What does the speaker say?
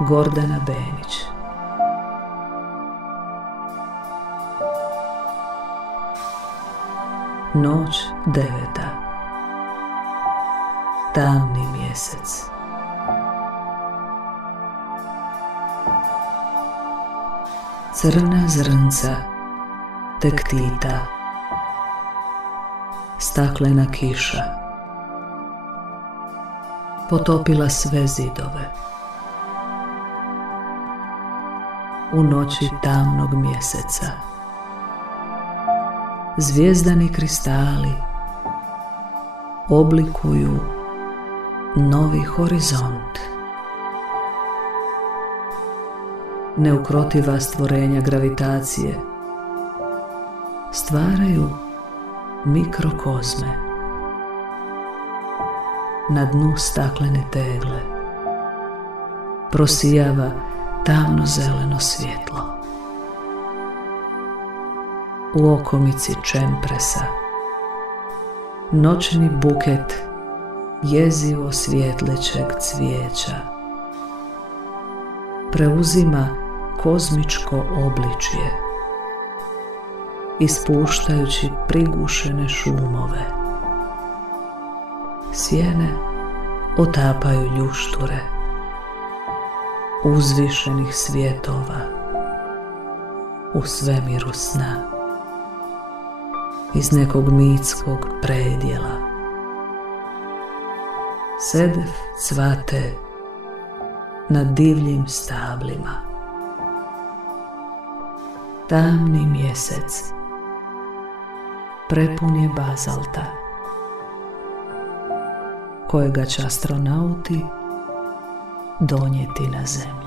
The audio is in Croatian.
Gordana Benić. Noć 9. Tamni mjesec. Crna zrnca tektita, staklena kiša potopila sve zidove. U noći tamnog mjeseca zvijezdani kristali oblikuju novi horizont. Neukrotiva stvorenja gravitacije stvaraju mikrokozme na dnu staklene tegle. Prosijava tamno-zeleno svjetlo. U okomici čempresa noćni buket jezivo svjetlećeg cvijeća preuzima kozmičko obličje, ispuštajući prigušene šumove. Sjene otapaju ljušture uzvišenih svjetova u svemiru sna iz nekog mitskog predjela. Sedef cvate na divljim stablima. Tamni mjesec prepun je bazalta kojega će astronauti donijeti na zemlju.